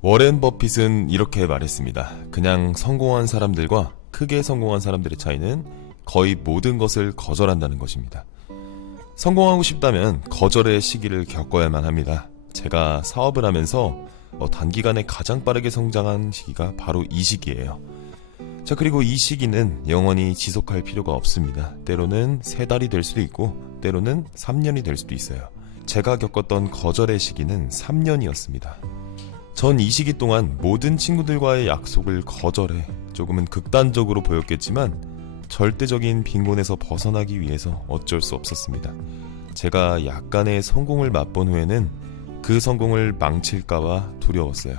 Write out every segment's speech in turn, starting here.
워렌 버핏은 이렇게 말했습니다. 그냥 성공한 사람들과 크게 성공한 사람들의 차이는 거의 모든 것을 거절한다는 것입니다. 성공하고 싶다면 거절의 시기를 겪어야만 합니다. 제가 사업을 하면서 단기간에 가장 빠르게 성장한 시기가 바로 이 시기예요. 자, 그리고 이 시기는 영원히 지속할 필요가 없습니다. 때로는 3달이 될 수도 있고 때로는 3년이 될 수도 있어요. 제가 겪었던 거절의 시기는 3년이었습니다. 전 이 시기 동안 모든 친구들과의 약속을 거절해 조금은 극단적으로 보였겠지만 절대적인 빈곤에서 벗어나기 위해서 어쩔 수 없었습니다. 제가 약간의 성공을 맛본 후에는 그 성공을 망칠까봐 두려웠어요.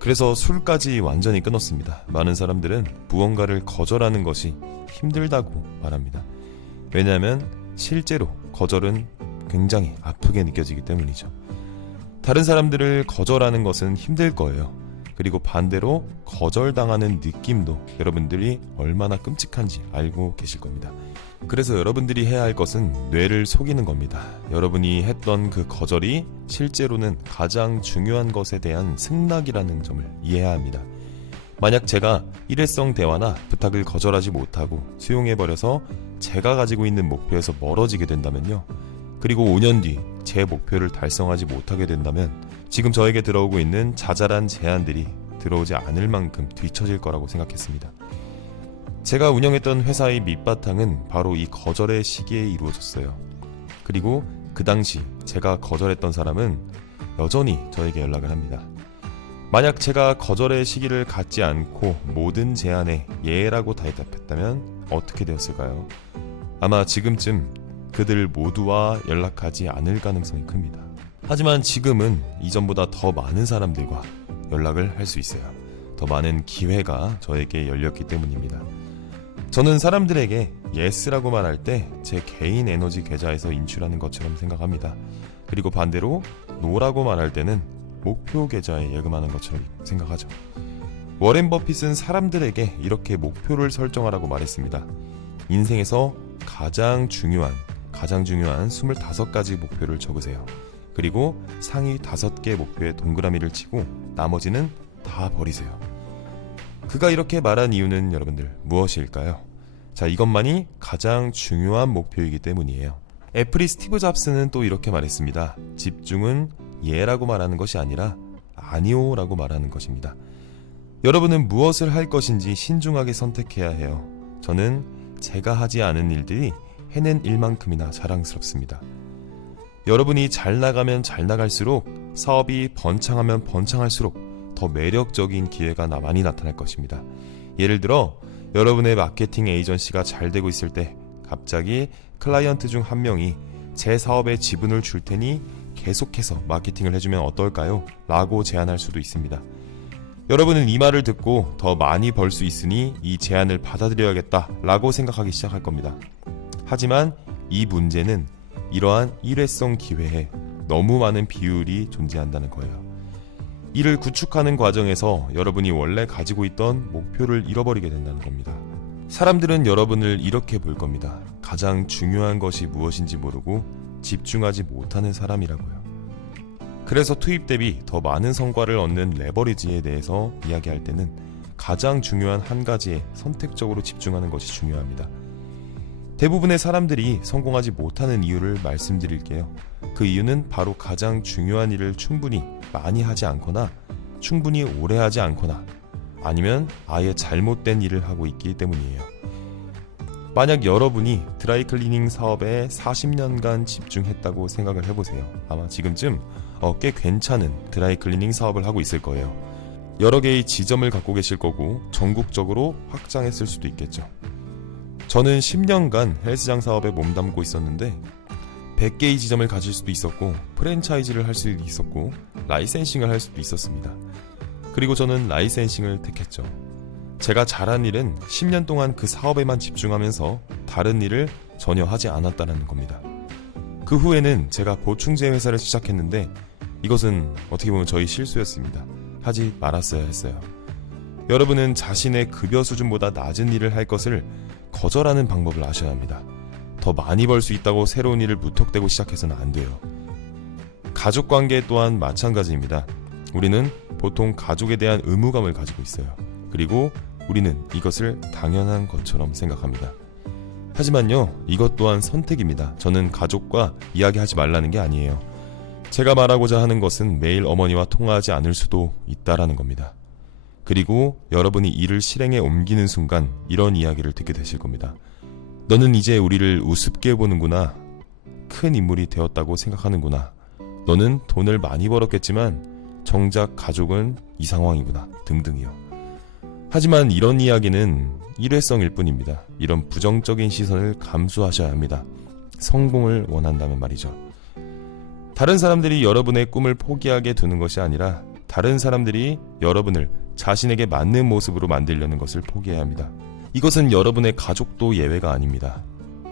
그래서 술까지 완전히 끊었습니다. 많은 사람들은 무언가를 거절하는 것이 힘들다고 말합니다. 왜냐하면 실제로 거절은 굉장히 아프게 느껴지기 때문이죠. 다른 사람들을 거절하는 것은 힘들 거예요. 그리고 반대로 거절당하는 느낌도 여러분들이 얼마나 끔찍한지 알고 계실 겁니다. 그래서 여러분들이 해야 할 것은 뇌를 속이는 겁니다. 여러분이 했던 그 거절이 실제로는 가장 중요한 것에 대한 승낙이라는 점을 이해해야 합니다. 만약 제가 일회성 대화나 부탁을 거절하지 못하고 수용해버려서 제가 가지고 있는 목표에서 멀어지게 된다면요. 그리고 5년 뒤 제 목표를 달성하지 못하게 된다면 지금 저에게 들어오고 있는 자잘한 제안들이 들어오지 않을 만큼 뒤처질 거라고 생각했습니다. 제가 운영했던 회사의 밑바탕은 바로 이 거절의 시기에 이루어졌어요. 그리고 그 당시 제가 거절했던 사람은 여전히 저에게 연락을 합니다. 만약 제가 거절의 시기를 갖지 않고 모든 제안에 예라고 대답했다면 어떻게 되었을까요? 아마 지금쯤 그들 모두와 연락하지 않을 가능성이 큽니다. 하지만 지금은 이전보다 더 많은 사람들과 연락을 할 수 있어요. 더 많은 기회가 저에게 열렸기 때문입니다. 저는 사람들에게 yes라고 말할 때 제 개인 에너지 계좌에서 인출하는 것처럼 생각합니다. 그리고 반대로 no라고 말할 때는 목표 계좌에 예금하는 것처럼 생각하죠. 워렌 버핏은 사람들에게 이렇게 목표를 설정하라고 말했습니다. 인생에서 가장 중요한 25가지 목표를 적으세요. 그리고 상위 5개 목표에 동그라미를 치고 나머지는 다 버리세요. 그가 이렇게 말한 이유는 여러분들 무엇일까요? 자, 이것만이 가장 중요한 목표이기 때문이에요. 애플의 스티브 잡스는 또 이렇게 말했습니다. 집중은 예라고 말하는 것이 아니라 아니오 라고 말하는 것입니다. 여러분은 무엇을 할 것인지 신중하게 선택해야 해요. 저는 제가 하지 않은 일들이 해낸 일만큼이나 자랑스럽습니다. 여러분이 잘 나가면 잘 나갈수록, 사업이 번창하면 번창할수록 더 매력적인 기회가 많이 나타날 것입니다. 예를 들어 여러분의 마케팅 에이전시가 잘 되고 있을 때 갑자기 클라이언트 중 한 명이 제 사업에 지분을 줄 테니 계속해서 마케팅을 해주면 어떨까요? 라고 제안할 수도 있습니다. 여러분은 이 말을 듣고 더 많이 벌 수 있으니 이 제안을 받아들여야겠다 라고 생각하기 시작할 겁니다. 하지만 이 문제는 이러한 일회성 기회에 너무 많은 비율이 존재한다는 거예요. 이를 구축하는 과정에서 여러분이 원래 가지고 있던 목표를 잃어버리게 된다는 겁니다. 사람들은 여러분을 이렇게 볼 겁니다. 가장 중요한 것이 무엇인지 모르고 집중하지 못하는 사람이라고요. 그래서 투입 대비 더 많은 성과를 얻는 레버리지에 대해서 이야기할 때는 가장 중요한 한 가지에 선택적으로 집중하는 것이 중요합니다. 대부분의 사람들이 성공하지 못하는 이유를 말씀드릴게요. 그 이유는 바로 가장 중요한 일을 충분히 많이 하지 않거나 충분히 오래 하지 않거나 아니면 아예 잘못된 일을 하고 있기 때문이에요. 만약 여러분이 드라이클리닝 사업에 40년간 집중했다고 생각을 해보세요. 아마 지금쯤 꽤 괜찮은 드라이클리닝 사업을 하고 있을 거예요. 여러 개의 지점을 갖고 계실 거고 전국적으로 확장했을 수도 있겠죠. 저는 10년간 헬스장 사업에 몸담고 있었는데 100개의 지점을 가질 수도 있었고 프랜차이즈를 할 수도 있었고 라이센싱을 할 수도 있었습니다. 그리고 저는 라이센싱을 택했죠. 제가 잘한 일은 10년 동안 그 사업에만 집중하면서 다른 일을 전혀 하지 않았다는 겁니다. 그 후에는 제가 보충제 회사를 시작했는데 이것은 어떻게 보면 저희 실수였습니다. 하지 말았어야 했어요. 여러분은 자신의 급여 수준보다 낮은 일을 할 것을 거절하는 방법을 아셔야 합니다. 더 많이 벌 수 있다고 새로운 일을 무턱대고 시작해서는 안 돼요. 가족관계 또한 마찬가지입니다. 우리는 보통 가족에 대한 의무감을 가지고 있어요. 그리고 우리는 이것을 당연한 것처럼 생각합니다. 하지만요, 이것 또한 선택입니다. 저는 가족과 이야기하지 말라는 게 아니에요. 제가 말하고자 하는 것은 매일 어머니와 통화하지 않을 수도 있다라는 겁니다. 그리고 여러분이 이를 실행에 옮기는 순간 이런 이야기를 듣게 되실 겁니다. 너는 이제 우리를 우습게 보는구나. 큰 인물이 되었다고 생각하는구나. 너는 돈을 많이 벌었겠지만 정작 가족은 이 상황이구나. 등등이요. 하지만 이런 이야기는 일회성일 뿐입니다. 이런 부정적인 시선을 감수하셔야 합니다. 성공을 원한다면 말이죠. 다른 사람들이 여러분의 꿈을 포기하게 두는 것이 아니라 다른 사람들이 여러분을 자신에게 맞는 모습으로 만들려는 것을 포기해야 합니다. 이것은 여러분의 가족도 예외가 아닙니다.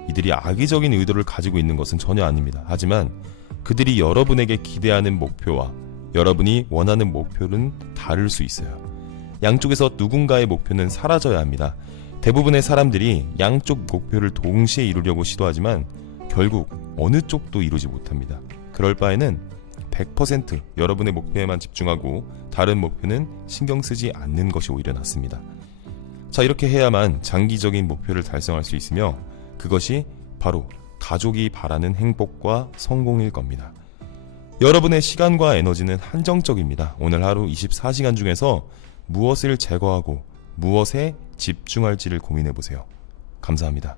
이들이 악의적인 의도를 가지고 있는 것은 전혀 아닙니다. 하지만 그들이 여러분에게 기대하는 목표와 여러분이 원하는 목표는 다를 수 있어요. 양쪽에서 누군가의 목표는 사라져야 합니다. 대부분의 사람들이 양쪽 목표를 동시에 이루려고 시도하지만 결국 어느 쪽도 이루지 못합니다. 그럴 바에는 100% 여러분의 목표에만 집중하고 다른 목표는 신경 쓰지 않는 것이 오히려 낫습니다. 자, 이렇게 해야만 장기적인 목표를 달성할 수 있으며 그것이 바로 가족이 바라는 행복과 성공일 겁니다. 여러분의 시간과 에너지는 한정적입니다. 오늘 하루 24시간 중에서 무엇을 제거하고 무엇에 집중할지를 고민해 보세요. 감사합니다.